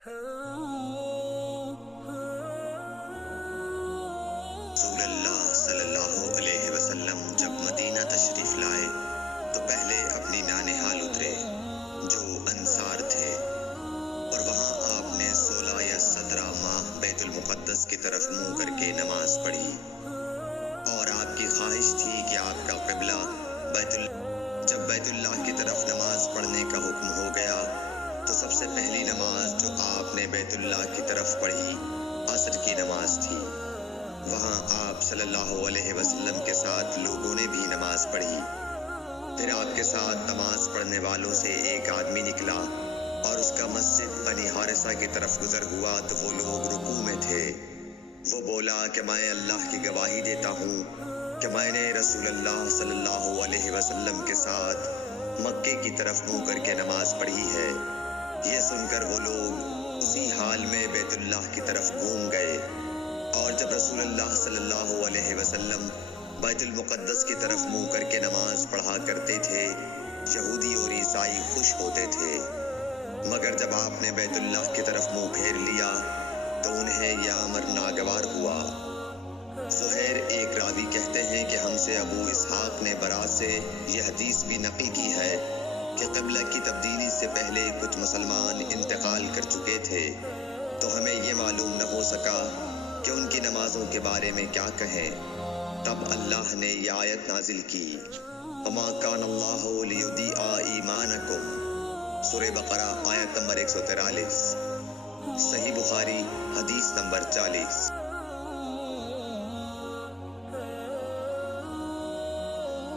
رسول اللہ صلی اللہ علیہ وسلم جب مدینہ تشریف لائے تو پہلے اپنی نانہال اترے جو انصار تھے، اور وہاں آپ نے 16 یا 17 ماہ بیت المقدس کی طرف منہ کر کے نماز پڑھی، اور آپ کی خواہش تھی کہ آپ کا قبلہ جب بیت اللہ کی طرف نماز پڑھنے کا حکم ہو گیا تو سب سے پہلی نماز جو آپ نے بیت اللہ کی طرف پڑھی عصر کی نماز تھی۔ وہاں آپ صلی اللہ علیہ وسلم کے ساتھ لوگوں نے بھی نماز پڑھی۔ پھر آپ کے ساتھ نماز پڑھنے والوں سے ایک آدمی نکلا اور اس کا مسجد بنی حارثہ کی طرف گزر ہوا تو وہ لوگ رکوع میں تھے۔ وہ بولا کہ میں اللہ کی گواہی دیتا ہوں کہ میں نے رسول اللہ صلی اللہ علیہ وسلم کے ساتھ مکے کی طرف منہ کر کے نماز پڑھی ہے۔ یہ سن کر وہ لوگ اسی حال میں بیت اللہ کی طرف گھوم گئے، اور جب رسول اللہ صلی اللہ علیہ وسلم بیت المقدس کی طرف منہ کر کے نماز پڑھا کرتے تھے، یہودی اور عیسائی خوش ہوتے تھے، مگر جب آپ نے بیت اللہ کی طرف منہ پھیر لیا تو انہیں یہ امر ناگوار ہوا۔ زہیر ایک راوی کہتے ہیں کہ ہم سے ابو اسحاق نے برا سے یہ حدیث بھی نقل کی ہے کہ قبلہ کی تبدیلی سے پہلے کچھ مسلمان انتقال کر چکے تھے، تو ہمیں یہ معلوم نہ ہو سکا کہ ان کی نمازوں کے بارے میں کیا کہیں۔ تب اللہ نے یہ آیت نازل کی، وَمَا كَانَ اللَّهُ لِيُضِيعَ إِيمَانَكُمْ، سورہ بقرہ آیت نمبر 143، صحیح بخاری حدیث نمبر 40۔